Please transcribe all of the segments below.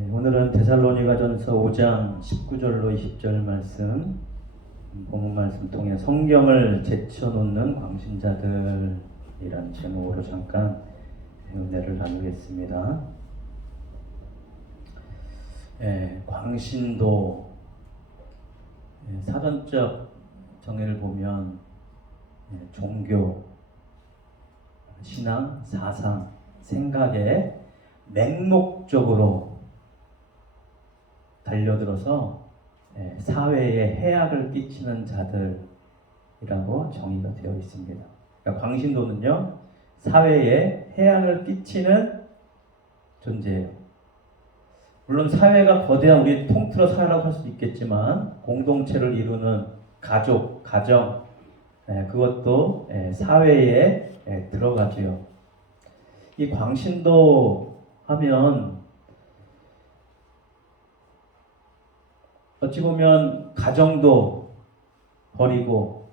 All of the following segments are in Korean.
오늘은 데살로니가전서 5장 19절로 20절 말씀, 본문 말씀 통해 성경을 제쳐놓는 광신자들이라는 제목으로 잠깐 은혜를 나누겠습니다. 광신도, 사전적 정의를 보면 종교, 신앙, 사상, 생각에 맹목적으로 달려들어서 사회에 해악을 끼치는 자들이라고 정의가 되어 있습니다. 그러니까 광신도는요, 사회에 해악을 끼치는 존재예요. 물론 사회가 거대한 우리 통틀어 사회라고 할 수도 있겠지만 공동체를 이루는 가족, 가정, 그것도 사회에 들어가지요. 이 광신도 하면 어찌 보면 가정도 버리고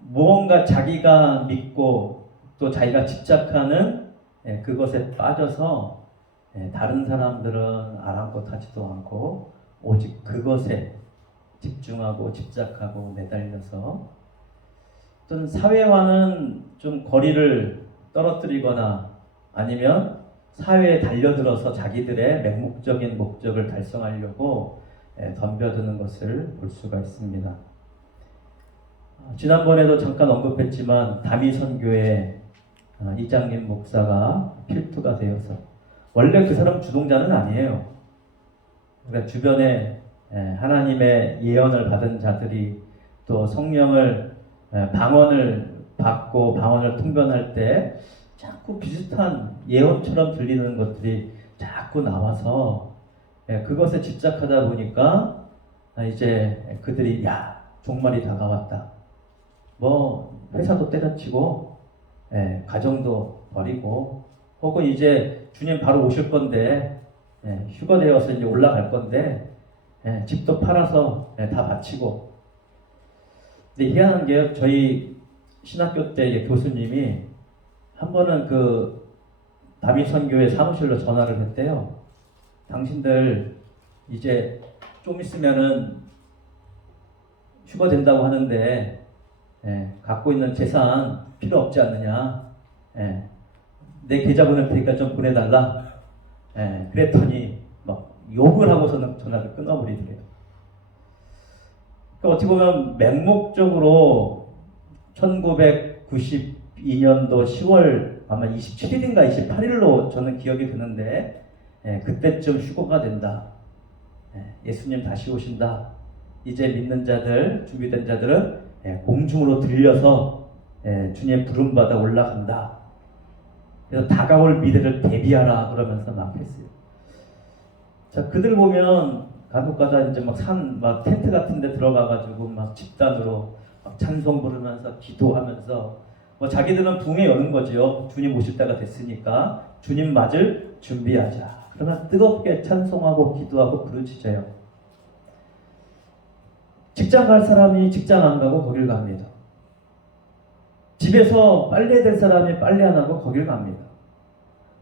무언가 자기가 믿고 또 자기가 집착하는 그것에 빠져서 다른 사람들은 아랑곳하지도 않고 오직 그것에 집중하고 집착하고 매달려서 어떤 사회와는 좀 거리를 떨어뜨리거나 아니면 사회에 달려들어서 자기들의 맹목적인 목적을 달성하려고 덤벼드는 것을 볼 수가 있습니다. 지난번에도 잠깐 언급했지만 다미선교회 이장님 목사가 필두가 되어서, 원래 그 사람 주동자는 아니에요. 그러니까 주변에 하나님의 예언을 받은 자들이 또 성령을 방언을 받고 방언을 통변할 때 자꾸 비슷한 예언처럼 들리는 것들이 자꾸 나와서 그것에 집착하다 보니까 이제 그들이 종말이 다가왔다, 뭐 회사도 때려치고 가정도 버리고, 혹은 이제 주님 바로 오실 건데 휴가 되어서 이제 올라갈 건데 집도 팔아서 다 바치고. 근데 희한한 게요, 저희 신학교 때 교수님이 한 번은 그 다미선교회 사무실로 전화를 했대요. 당신들 이제 좀 있으면은 휴가 된다고 하는데 갖고 있는 재산 필요 없지 않느냐, 내 계좌 보낼 테니까 좀 보내달라. 그랬더니 막 욕을 하고서는 전화를 끊어버리더래요. 그러니까 어떻게 보면 맹목적으로 1992년도 10월 아마 27일인가 28일로 저는 기억이 드는데 그때쯤 휴거가 된다. 예수님 다시 오신다. 이제 믿는 자들, 준비된 자들은 공중으로 들려서 주님 부름받아 올라간다. 그래서 다가올 미래를 대비하라 그러면서 막 했어요. 자, 그들 보면 간혹가다 이제 막 텐트 같은 데 들어가가지고 막 집단으로 막 찬송 부르면서 기도하면서 뭐 자기들은 붕에 여는 거죠. 주님 오실 때가 됐으니까 주님 맞을 준비하자. 그러면 뜨겁게 찬송하고 기도하고 부르짖어요. 직장 갈 사람이 직장 안 가고 거길 갑니다. 집에서 빨래해야 될 사람이 빨래 안 하고 거길 갑니다.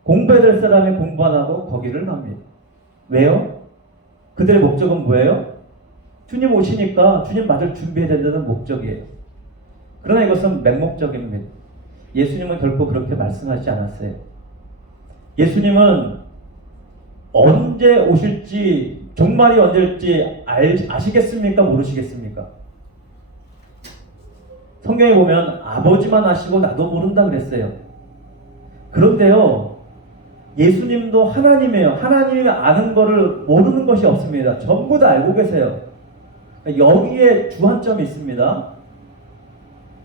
공부해야 될 사람이 공부 안 하고 거기를 갑니다. 왜요? 그들의 목적은 뭐예요? 주님 오시니까 주님 맞을 준비해야 된다는 목적이에요. 그러나 이것은 맹목적입니다. 예수님은 결코 그렇게 말씀하지 않았어요. 예수님은 언제 오실지, 종말이 언제일지 아시겠습니까? 모르시겠습니까? 성경에 보면 아버지만 아시고 나도 모른다 그랬어요. 그런데요, 예수님도 하나님이에요. 하나님이 아는 것을 모르는 것이 없습니다. 전부 다 알고 계세요. 여기에 주안점이 있습니다.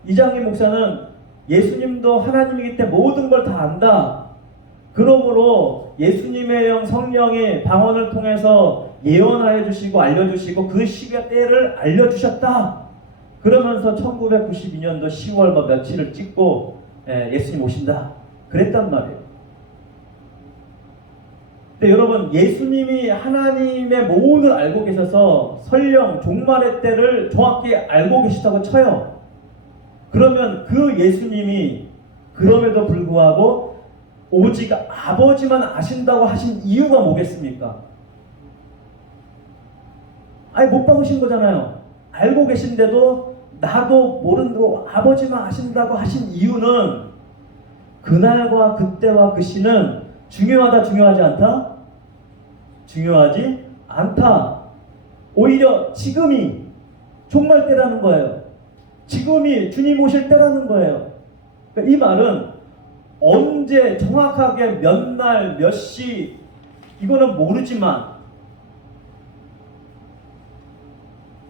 이장님 목사는 예수님도 하나님이기 때문에 모든 걸 다 안다. 그러므로 예수님의 영 성령이 방언을 통해서 예언하여 주시고 알려주시고 그 시기와 때를 알려주셨다. 그러면서 1992년도 10월 며칠을 찍고 예수님 오신다 그랬단 말이에요. 근데 여러분, 예수님이 하나님의 모든 알고 계셔서 설령 종말의 때를 정확히 알고 계시다고 쳐요. 그러면 그 예수님이 그럼에도 불구하고 오직 아버지만 아신다고 하신 이유가 뭐겠습니까? 아니 못 봐보신 거잖아요. 알고 계신데도 나도 모르는 거 아버지만 아신다고 하신 이유는 그날과 그때와 그 시는 중요하다 중요하지 않다? 중요하지 않다. 오히려 지금이 종말 때라는 거예요. 지금이 주님 오실 때라는 거예요. 그러니까 이 말은 언제 정확하게 몇 날 몇 시 이거는 모르지만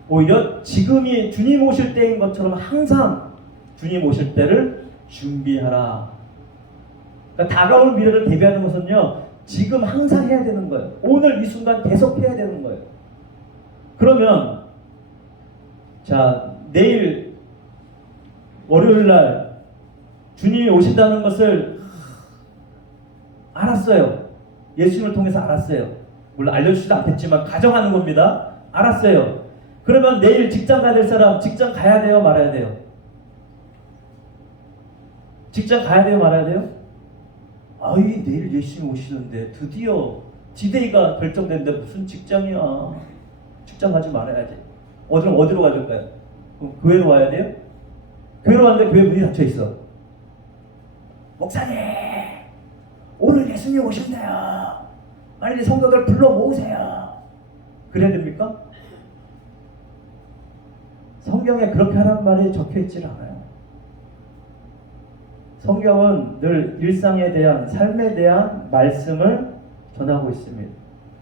오히려 지금이 주님 오실 때인 것처럼 항상 주님 오실 때를 준비하라. 그러니까 다가올 미래를 대비하는 것은요, 지금 항상 해야 되는 거예요. 오늘 이 순간 계속 해야 되는 거예요. 그러면 자, 내일 월요일 날 주님이 오신다는 것을 알았어요. 예수님을 통해서 알았어요. 물론 알려주지도 않겠지만 가정하는 겁니다. 알았어요. 그러면 내일 직장 가야 될 사람 직장 가야 돼요? 말아야 돼요? 직장 가야 돼요? 말아야 돼요? 아이 내일 예수님 오시는데 드디어 디데이가 결정됐는데 무슨 직장이야. 직장 가지 말아야지. 어디로 가줄까요? 교회로 와야 돼요? 교회로 왔는데 교회 문이 닫혀 있어. 목사님 오늘 예수님 오신대요. 빨리 성도들 불러 모으세요. 그래야 됩니까? 성경에 그렇게 하라는 말이 적혀있질 않아요. 성경은 늘 일상에 대한 삶에 대한 말씀을 전하고 있습니다.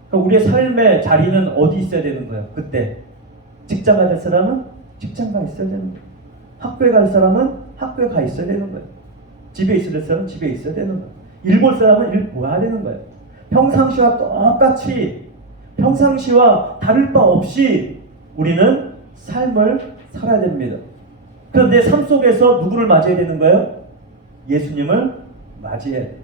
그러니까 우리의 삶의 자리는 어디 있어야 되는 거예요? 그때 직장 갈 사람은 직장 가 있어야 되는 거예요. 학교에 갈 사람은 학교에 가 있어야 되는 거예요. 집에 있어야 될 사람은 집에 있어야 되는 거예요. 일 볼 사람은 일 보아야 되는 거예요. 평상시와 똑같이 평상시와 다를 바 없이 우리는 삶을 살아야 됩니다. 그런데 삶 속에서 누구를 맞이해야 되는 거예요? 예수님을 맞이해야 돼요.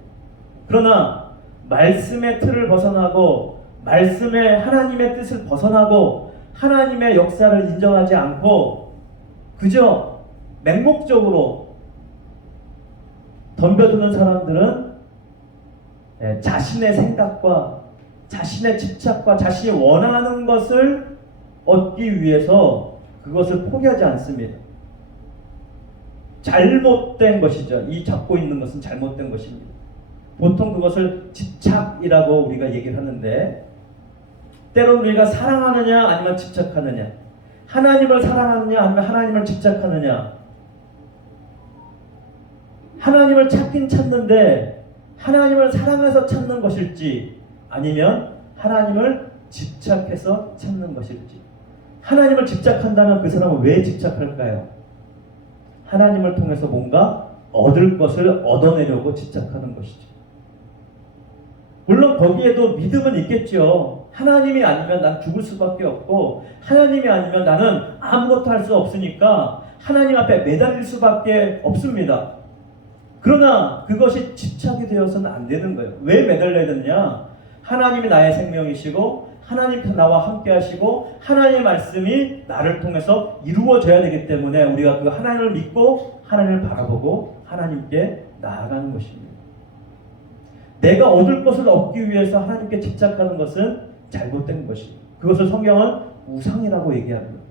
그러나 말씀의 틀을 벗어나고 말씀의 하나님의 뜻을 벗어나고 하나님의 역사를 인정하지 않고 그저 맹목적으로 덤벼드는 사람들은 자신의 생각과 자신의 집착과 자신이 원하는 것을 얻기 위해서 그것을 포기하지 않습니다. 잘못된 것이죠. 이 잡고 있는 것은 잘못된 것입니다. 보통 그것을 집착이라고 우리가 얘기를 하는데 때로는 우리가 사랑하느냐 아니면 집착하느냐, 하나님을 사랑하느냐 아니면 하나님을 집착하느냐, 하나님을 찾긴 찾는데 하나님을 사랑해서 찾는 것일지 아니면 하나님을 집착해서 찾는 것일지. 하나님을 집착한다면 그 사람은 왜 집착할까요? 하나님을 통해서 뭔가 얻을 것을 얻어내려고 집착하는 것이죠. 물론 거기에도 믿음은 있겠죠. 하나님이 아니면 난 죽을 수밖에 없고 하나님이 아니면 나는 아무것도 할 수 없으니까 하나님 앞에 매달릴 수밖에 없습니다. 그러나 그것이 집착이 되어서는 안 되는 거예요. 왜 매달려야 되느냐? 하나님이 나의 생명이시고 하나님께서 나와 함께 하시고 하나님의 말씀이 나를 통해서 이루어져야 되기 때문에 우리가 그 하나님을 믿고 하나님을 바라보고 하나님께 나아가는 것입니다. 내가 얻을 것을 얻기 위해서 하나님께 집착하는 것은 잘못된 것입니다. 그것을 성경은 우상이라고 얘기합니다.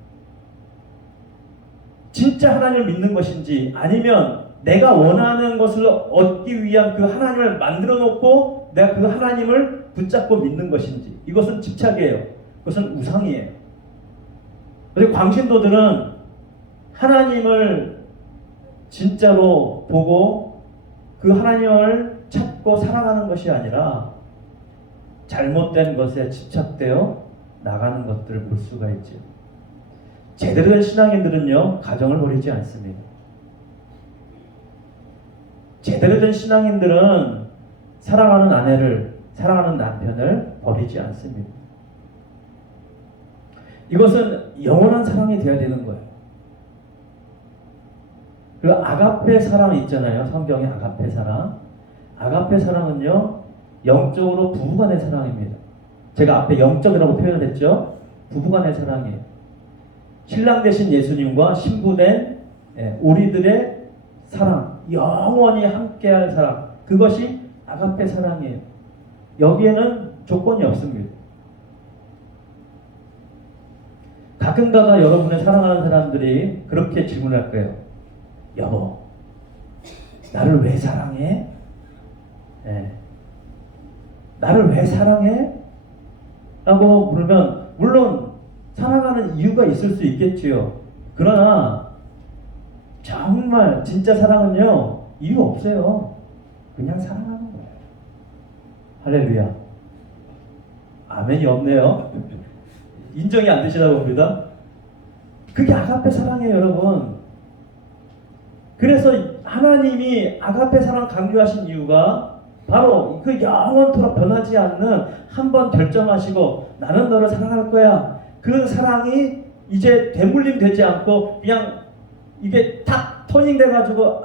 진짜 하나님을 믿는 것인지 아니면 내가 원하는 것을 얻기 위한 그 하나님을 만들어 놓고 내가 그 하나님을 붙잡고 믿는 것인지, 이것은 집착이에요. 그것은 우상이에요. 그래서 광신도들은 하나님을 진짜로 보고 그 하나님을 찾고 살아가는 것이 아니라 잘못된 것에 집착되어 나가는 것들을 볼 수가 있죠. 제대로 된 신앙인들은요, 가정을 버리지 않습니다. 제대로 된 신앙인들은 사랑하는 아내를, 사랑하는 남편을 버리지 않습니다. 이것은 영원한 사랑이 되어야 되는 거예요. 그 아가페 사랑 있잖아요. 성경의 아가페 사랑. 아가페 사랑은요, 영적으로 부부간의 사랑입니다. 제가 앞에 영적이라고 표현을 했죠. 부부간의 사랑이에요. 신랑 되신 예수님과 신부된 우리들의 사랑, 영원히 함께할 사랑, 그것이 아가페 사랑이에요. 여기에는 조건이 없습니다. 가끔가다 여러분의 사랑하는 사람들이 그렇게 질문할 거예요. 여보, 나를 왜 사랑해? 예. 나를 왜 사랑해? 라고 물으면 물론 사랑하는 이유가 있을 수 있겠지요. 그러나 정말 진짜 사랑은요, 이유 없어요. 그냥 사랑하는 거예요. 할렐루야. 아멘이 없네요. 인정이 안 되시나 봅니다. 그게 아가페 사랑이에요, 여러분. 그래서 하나님이 아가페 사랑 강조하신 이유가 바로 그 영원토록 변하지 않는 한 번 결정하시고 나는 너를 사랑할 거야. 그 사랑이 이제 되물림 되지 않고 그냥 이게 탁 터닝 돼가지고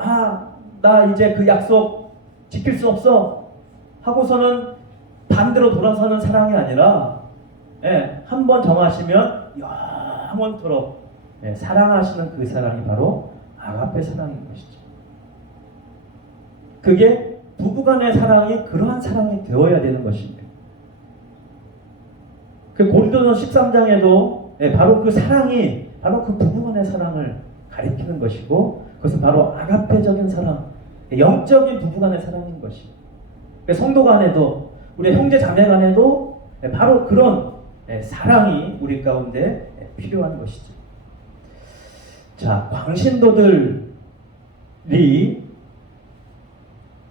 나 이제 그 약속 지킬 수 없어 하고서는 반대로 돌아서는 사랑이 아니라 한 번 정하시면 영원토록 사랑하시는 그 사랑이 바로 아가페 사랑인 것이죠. 그게 부부간의 사랑이 그러한 사랑이 되어야 되는 것입니다. 그 고린도서 13장에도 바로 그 사랑이 바로 그 부부간의 사랑을 가리키는 것이고 그것은 바로 아가페적인 사랑, 영적인 부부간의 사랑인 것이에요. 성도 간에도 우리 형제 자매 간에도 바로 그런 사랑이 우리 가운데 필요한 것이죠. 자, 광신도들이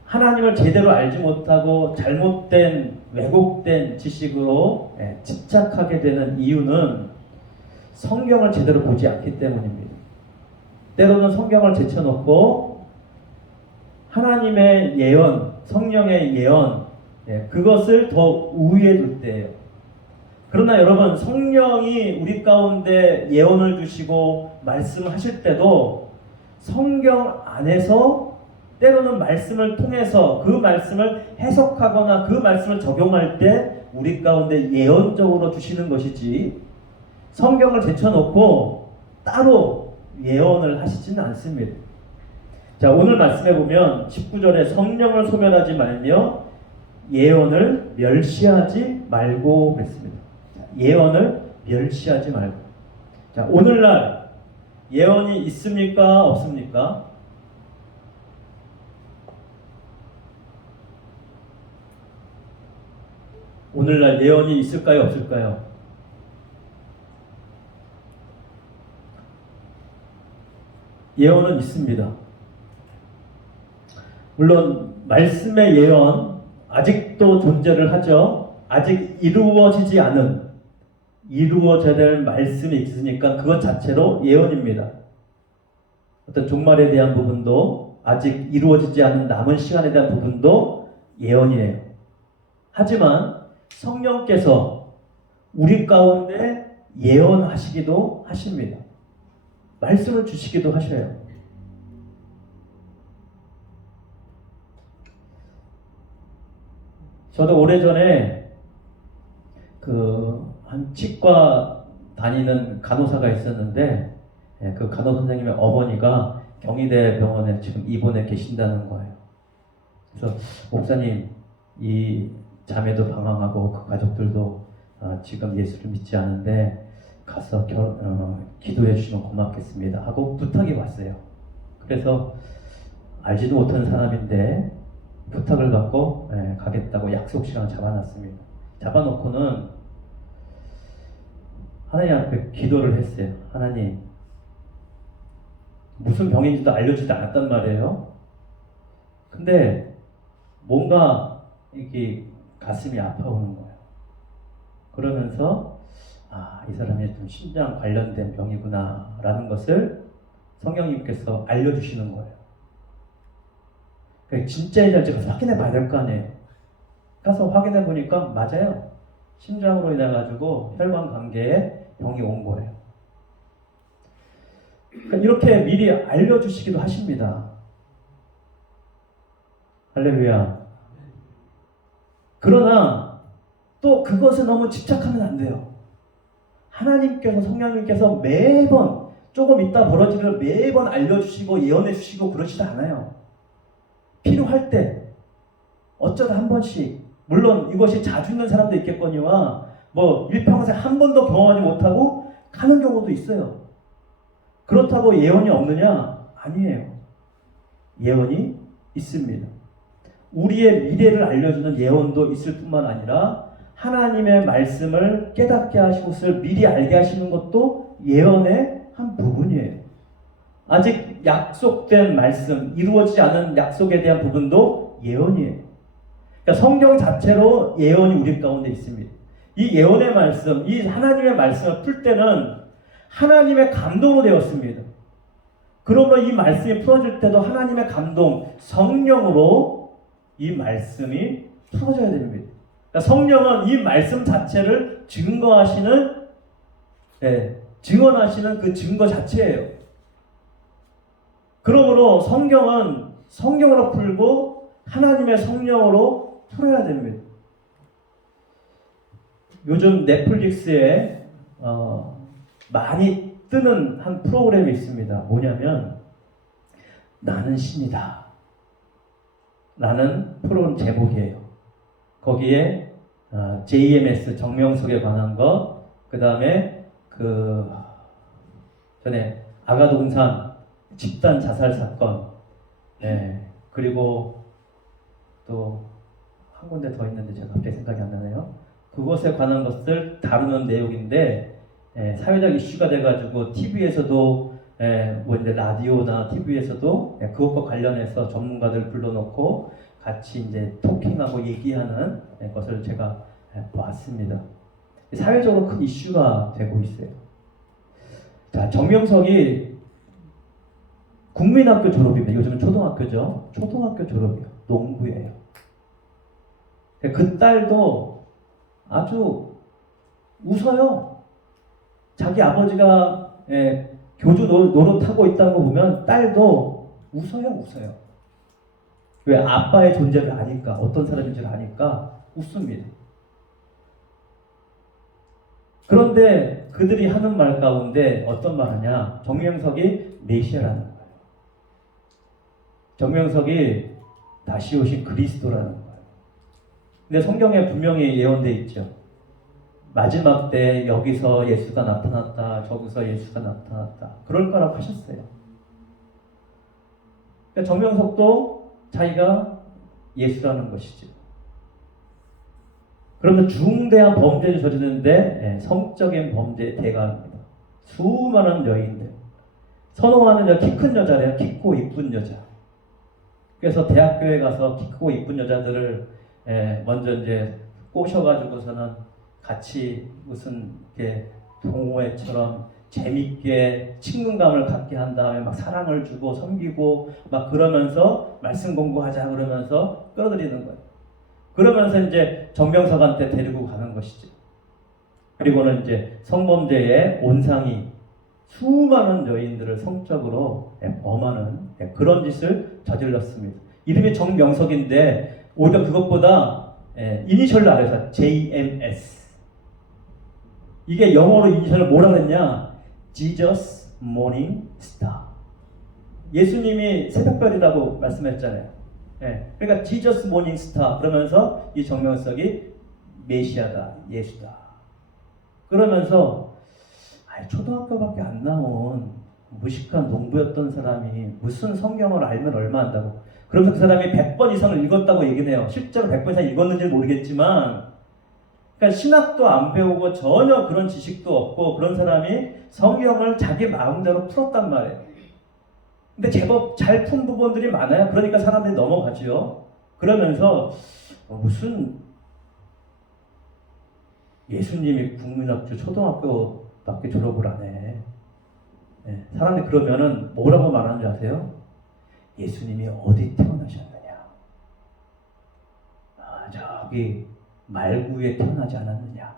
하나님을 제대로 알지 못하고 잘못된 왜곡된 지식으로 집착하게 되는 이유는 성경을 제대로 보지 않기 때문입니다. 때로는 성경을 제쳐놓고 하나님의 예언, 성령의 예언, 그것을 더 우위에 둘 때예요. 그러나 여러분, 성령이 우리 가운데 예언을 주시고 말씀을 하실 때도 성경 안에서 때로는 말씀을 통해서 그 말씀을 해석하거나 그 말씀을 적용할 때 우리 가운데 예언적으로 주시는 것이지 성경을 제쳐놓고 따로 예언을 하시지는 않습니다. 자, 오늘 말씀해 보면 19절에 성령을 소멸하지 말며 예언을 멸시하지 말고 그랬습니다. 예언을 멸시하지 말고. 자, 오늘날 예언이 있습니까? 없습니까? 오늘날 예언이 있을까요? 없을까요? 예언은 있습니다. 물론 말씀의 예언 아직도 존재를 하죠. 아직 이루어져야 될 말씀이 있으니까 그것 자체로 예언입니다. 어떤 종말에 대한 부분도 아직 이루어지지 않은 남은 시간에 대한 부분도 예언이에요. 하지만 성령께서 우리 가운데 예언하시기도 하십니다. 말씀을 주시기도 하셔요. 저도 오래전에 한 치과 다니는 간호사가 있었는데 그 간호 선생님의 어머니가 경희대 병원에 지금 입원해 계신다는 거예요. 그래서 목사님, 이 자매도 방황하고 그 가족들도 지금 예수를 믿지 않은데 가서 기도해 주시면 고맙겠습니다 하고 부탁이 왔어요. 그래서 알지도 못하는 사람인데 부탁을 받고 가겠다고 약속 시간을 잡아놨습니다. 잡아놓고는 하나님 앞에 기도를 했어요. 하나님, 무슨 병인지도 알려주지 않았단 말이에요. 근데 뭔가 이게 가슴이 아파오는 거예요. 그러면서 이 사람이 좀 심장 관련된 병이구나 라는 것을 성령님께서 알려주시는 거예요. 진짜인지 가서 확인해 봐야 될 거 아니에요. 가서 확인해 보니까 맞아요. 심장으로 인해 가지고 혈관 관계에 병이 온 거예요. 그러니까 이렇게 미리 알려주시기도 하십니다. 할렐루야. 그러나 또 그것에 너무 집착하면 안 돼요. 하나님께서, 성령님께서 매번 조금 있다 벌어지를 매번 알려주시고 예언해 주시고 그러지도 않아요. 필요할 때 어쩌다 한 번씩, 물론 이것이 자주 있는 사람도 있겠거니와 뭐 일평생 한 번도 경험하지 못하고 가는 경우도 있어요. 그렇다고 예언이 없느냐? 아니에요. 예언이 있습니다. 우리의 미래를 알려주는 예언도 있을 뿐만 아니라 하나님의 말씀을 깨닫게 하시고 것을 미리 알게 하시는 것도 예언의 한 부분이에요. 아직 약속된 말씀, 이루어지지 않은 약속에 대한 부분도 예언이에요. 그러니까 성경 자체로 예언이 우리 가운데 있습니다. 이 예언의 말씀, 이 하나님의 말씀을 풀 때는 하나님의 감동으로 되었습니다. 그러므로 이 말씀이 풀어질 때도 하나님의 감동, 성령으로 이 말씀이 풀어져야 됩니다. 그러니까 성령은 이 말씀 자체를 증거하시는, 증언하시는 그 증거 자체예요. 그러므로 성경은 성경으로 풀고 하나님의 성령으로 풀어야 됩니다. 요즘 넷플릭스에 많이 뜨는 한 프로그램이 있습니다. 뭐냐면 나는 신이다 라는 프로그램 제목이에요. 거기에 JMS 정명석에 관한 것, 그 다음에 전에 아가동산 집단 자살 사건, 그리고 또 한 군데 더 있는데 제가 갑자기 생각이 안 나네요. 그것에 관한 것을 다루는 내용인데, 사회적 이슈가 돼가지고 TV에서도 뭐 이제 라디오나 TV에서도 그것과 관련해서 전문가들 불러놓고 같이 이제 토킹하고 얘기하는 것을 제가 보았습니다. 사회적으로 큰 이슈가 되고 있어요. 자, 정명석이 국민학교 졸업입니다. 요즘은 초등학교죠. 초등학교 졸업이에요. 농부예요. 그 딸도 아주 웃어요. 자기 아버지가 교주 노릇하고 있다는 거 보면 딸도 웃어요. 왜? 아빠의 존재를 아니까, 어떤 사람인지를 아니까 웃습니다. 그런데 그들이 하는 말 가운데 어떤 말 하냐? 정명석이 메시아라는 거예요. 정명석이 다시 오신 그리스도라는 거예요. 근데 성경에 분명히 예언되어 있죠. 마지막 때 여기서 예수가 나타났다, 저기서 예수가 나타났다. 그럴 거라고 하셨어요. 그러니까 정명석도 자기가 예수라는 것이죠. 그러면 중대한 범죄를 저지르는데 성적인 범죄에 대가합니다. 수많은 여인들. 선호하는 키 큰 여자래요. 키 크고 이쁜 여자. 그래서 대학교에 가서 키 크고 이쁜 여자들을 먼저 이제 꼬셔가지고서는 같이 무슨 이렇게 동호회처럼 재밌게 친근감을 갖게 한 다음에 막 사랑을 주고 섬기고 막 그러면서 말씀 공부하자 그러면서 끌어들이는 거예요. 그러면서 이제 정명석한테 데리고 가는 것이죠. 그리고는 이제 성범죄의 온상이 수많은 여인들을 성적으로 범하는 그런 짓을 저질렀습니다. 이름이 정명석인데 오히려 그것보다 이니셜로 알아서 JMS. 이게 영어로 이니셜을 뭐라 그랬냐? Jesus Morning Star. 예수님이 새벽별이라고 말씀했잖아요. 그러니까 Jesus Morning Star 그러면서 이 정명석이 메시아다, 예수다. 그러면서 초등학교밖에 안 나온 무식한 농부였던 사람이 무슨 성경을 알면 얼마 안다고. 그러면서 그 사람이 100번 이상을 읽었다고 얘기를 해요. 실제로 100번 이상 읽었는지는 모르겠지만, 그러니까 신학도 안 배우고 전혀 그런 지식도 없고 그런 사람이 성경을 자기 마음대로 풀었단 말이에요. 근데 제법 잘 푼 부분들이 많아요. 그러니까 사람들이 넘어가죠. 그러면서 무슨 예수님이 국민학교 초등학교밖에 졸업을 안 해. 사람들이 그러면은 뭐라고 말하는 줄 아세요? 예수님이 어디 태어나셨느냐? 저기 말구에 태어나지 않았느냐?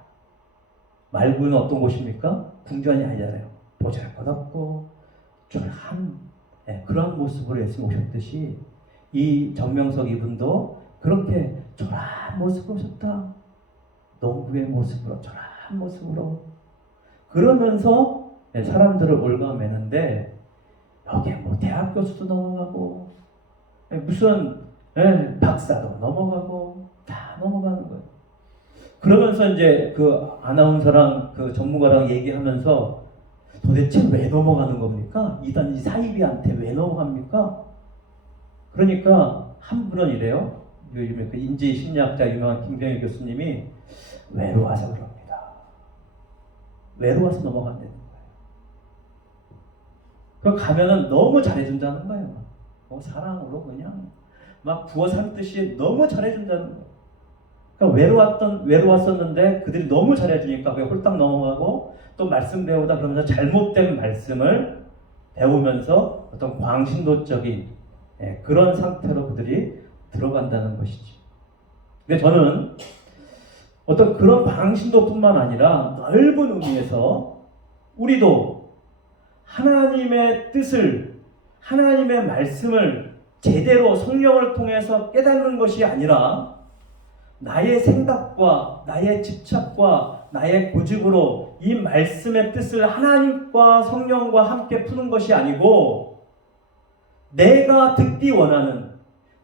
말구는 어떤 곳입니까? 궁전이 아니잖아요. 보잘것없고 쫄한 그런 모습으로 예수님 오셨듯이 이 정명석 이분도 그렇게 초라한 모습으로 오셨다. 농부의 모습으로, 초라한 모습으로. 그러면서 사람들을 올가매는데 여기에 뭐 대학 교수도 넘어가고 무슨 예, 박사도 넘어가고 다 넘어가는 거예요. 그러면서 이제 그 아나운서랑 그 전문가랑 얘기하면서 도대체 왜 넘어가는 겁니까? 이 사이비한테 왜 넘어갑니까? 그러니까 한 분은 이래요. 요즘에 그 인지 심리학자 유명한 김병일 교수님이 외로워서 그럽니다. 외로워서 넘어간다는 거예요. 그 가면은 너무 잘해준다는 거예요. 사랑으로 그냥 막 부어 삼듯이 너무 잘해준다는 거예요. 그러니까 외로웠었는데 그들이 너무 잘해주니까 그게 홀딱 넘어가고 또 말씀 배우다 그러면서 잘못된 말씀을 배우면서 어떤 광신도적인 그런 상태로 그들이 들어간다는 것이지. 근데 저는 어떤 그런 광신도뿐만 아니라 넓은 의미에서 우리도 하나님의 뜻을, 하나님의 말씀을 제대로 성령을 통해서 깨닫는 것이 아니라 나의 생각과 나의 집착과 나의 고집으로 이 말씀의 뜻을 하나님과 성령과 함께 푸는 것이 아니고 내가 듣기 원하는,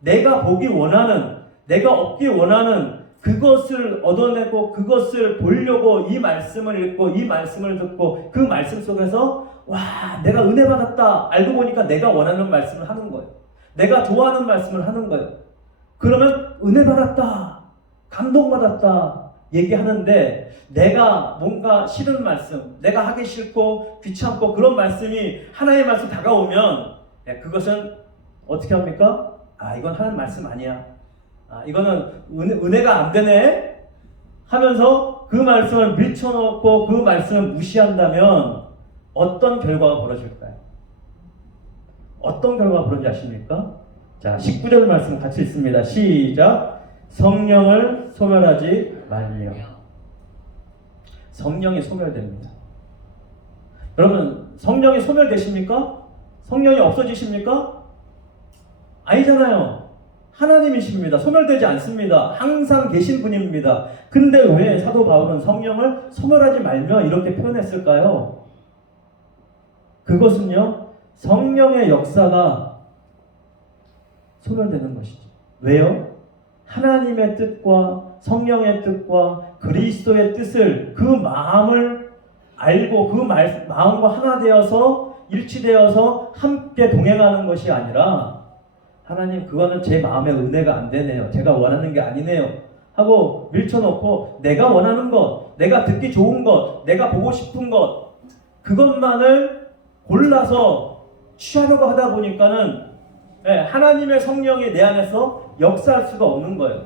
내가 보기 원하는, 내가 얻기 원하는 그것을 얻어내고 그것을 보려고 이 말씀을 읽고 이 말씀을 듣고 그 말씀 속에서 와, 내가 은혜 받았다. 알고 보니까 내가 원하는 말씀을 하는 거예요. 내가 좋아하는 말씀을 하는 거예요. 그러면 은혜 받았다. 감동받았다. 얘기하는데 내가 뭔가 싫은 말씀, 내가 하기 싫고 귀찮고 그런 말씀이 하나님의 말씀 다가오면 그것은 어떻게 합니까? 이건 하나님 말씀 아니야. 이거는 은혜가 안 되네 하면서 그 말씀을 밀쳐놓고 그 말씀을 무시한다면 어떤 결과가 벌어질까요? 어떤 결과가 벌어지지 아십니까? 자, 19절 말씀 같이 읽습니다. 시작. 성령을 소멸하지 말며. 성령이 소멸됩니다. 여러분, 성령이 소멸되십니까? 성령이 없어지십니까? 아니잖아요. 하나님이십니다. 소멸되지 않습니다. 항상 계신 분입니다. 근데 왜 사도 바울은 성령을 소멸하지 말며 이렇게 표현했을까요? 그것은요, 성령의 역사가 소멸되는 것이죠. 왜요? 하나님의 뜻과 성령의 뜻과 그리스도의 뜻을 그 마음을 알고 그 마음과 하나 되어서 일치되어서 함께 동행하는 것이 아니라 하나님 그거는 제 마음의 은혜가 안 되네요. 제가 원하는 게 아니네요. 하고 밀쳐놓고 내가 원하는 것, 내가 듣기 좋은 것, 내가 보고 싶은 것 그것만을 골라서 취하려고 하다 보니까는 하나님의 성령이 내 안에서 역사할 수가 없는 거예요.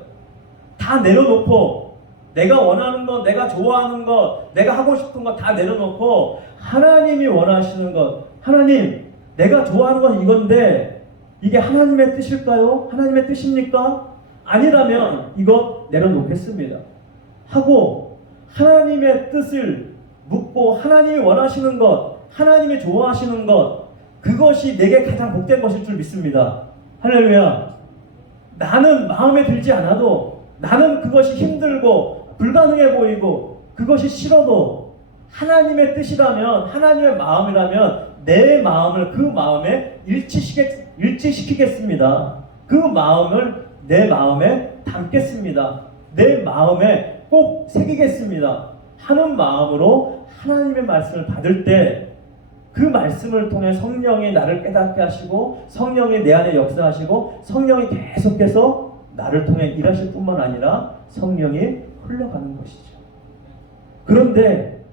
다 내려놓고 내가 원하는 것, 내가 좋아하는 것, 내가 하고 싶은 것 다 내려놓고 하나님이 원하시는 것, 하나님 내가 좋아하는 건 이건데 이게 하나님의 뜻일까요? 하나님의 뜻입니까? 아니라면 이거 내려놓겠습니다. 하고 하나님의 뜻을 묻고 하나님이 원하시는 것, 하나님이 좋아하시는 것 그것이 내게 가장 복된 것일 줄 믿습니다. 할렐루야. 나는 마음에 들지 않아도 나는 그것이 힘들고 불가능해 보이고 그것이 싫어도 하나님의 뜻이라면 하나님의 마음이라면 내 마음을 그 마음에 일치시키겠습니다. 그 마음을 내 마음에 담겠습니다. 내 마음에 꼭 새기겠습니다. 하는 마음으로 하나님의 말씀을 받을 때 그 말씀을 통해 성령이 나를 깨닫게 하시고 성령이 내 안에 역사하시고 성령이 계속해서 나를 통해 일하실 뿐만 아니라 성령이 흘러가는 것이죠. 그런데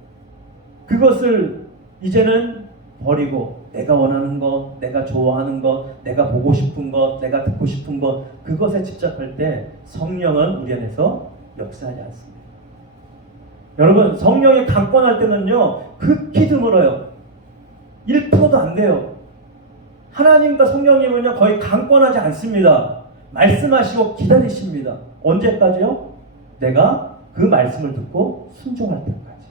그것을 이제는 버리고 내가 원하는 것, 내가 좋아하는 것, 내가 보고 싶은 것, 내가 듣고 싶은 것 그것에 집착할 때 성령은 우리 안에서 역사하지 않습니다. 여러분 성령이 강권할 때는요 극히 드물어요. 1%도 안 돼요. 하나님과 성령님은요 거의 강권하지 않습니다. 말씀하시고 기다리십니다. 언제까지요? 내가 그 말씀을 듣고 순종할 때까지.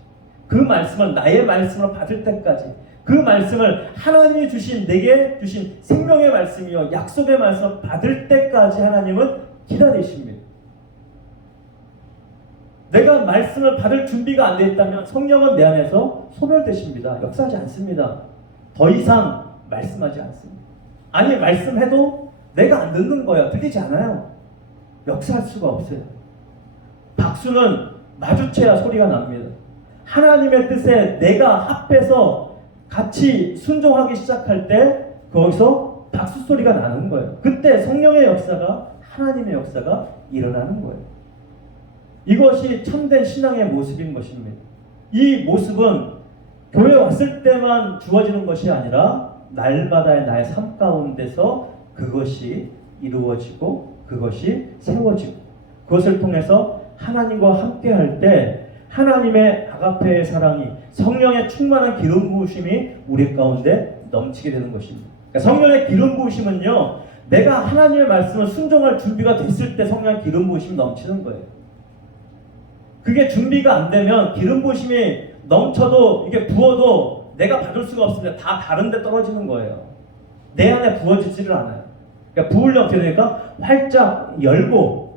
그 말씀을 나의 말씀으로 받을 때까지. 그 말씀을 하나님이 주신 내게 주신 생명의 말씀이요 약속의 말씀을 받을 때까지 하나님은 기다리십니다. 내가 말씀을 받을 준비가 안 돼 있다면 성령은 내 안에서 소멸되십니다. 역사하지 않습니다. 더 이상 말씀하지 않습니다. 아니 말씀해도 내가 안 듣는 거야. 들리지 않아요. 역사할 수가 없어요. 박수는 마주쳐야 소리가 납니다. 하나님의 뜻에 내가 합해서 같이 순종하기 시작할 때 거기서 박수 소리가 나는 거예요. 그때 성령의 역사가, 하나님의 역사가 일어나는 거예요. 이것이 참된 신앙의 모습인 것입니다. 이 모습은 교회 왔을 때만 주어지는 것이 아니라 날마다의 나의 삶 가운데서 그것이 이루어지고 그것이 세워지고, 그것을 통해서 하나님과 함께 할 때 하나님의 아가페의 사랑이, 성령의 충만한 기름 부으심이 우리 가운데 넘치게 되는 것입니다. 그러니까 성령의 기름 부으심은요, 내가 하나님의 말씀을 순종할 준비가 됐을 때 성령의 기름 부으심이 넘치는 거예요. 그게 준비가 안 되면 기름 부으심이 넘쳐도 이게 부어도 내가 받을 수가 없습니다. 다 다른 데 떨어지는 거예요. 내 안에 부어지지를 않아요. 그러니까 부으려면 어떻게 되니까 활짝 열고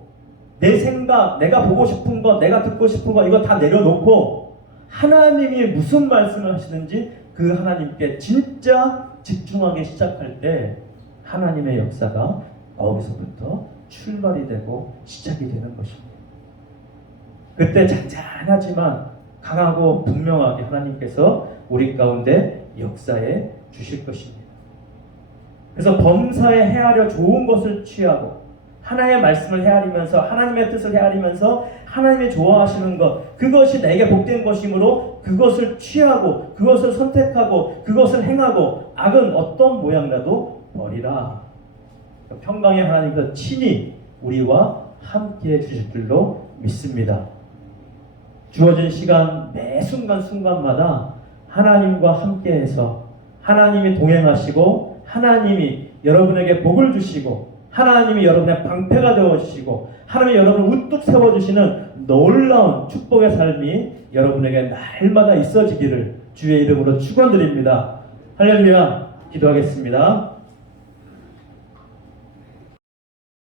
내 생각, 내가 보고 싶은 거, 내가 듣고 싶은 거 이거 다 내려놓고 하나님이 무슨 말씀을 하시는지 그 하나님께 진짜 집중하기 시작할 때 하나님의 역사가 거기서부터 출발이 되고 시작이 되는 것입니다. 그때 잔잔하지만 강하고 분명하게 하나님께서 우리 가운데 역사해 주실 것입니다. 그래서 범사에 헤아려 좋은 것을 취하고 하나님의 말씀을 헤아리면서 하나님의 뜻을 헤아리면서 하나님이 좋아하시는 것, 그것이 내게 복된 것이므로 그것을 취하고 그것을 선택하고 그것을 행하고 악은 어떤 모양이라도 버리라. 평강의 하나님께서 친히 우리와 함께해 주실 줄로 믿습니다. 주어진 시간 매 순간순간마다 하나님과 함께해서 하나님이 동행하시고 하나님이 여러분에게 복을 주시고 하나님이 여러분의 방패가 되어주시고 하나님이 여러분을 우뚝 세워주시는 놀라운 축복의 삶이 여러분에게 날마다 있어지기를 주의 이름으로 축원드립니다. 할렐루야. 기도하겠습니다.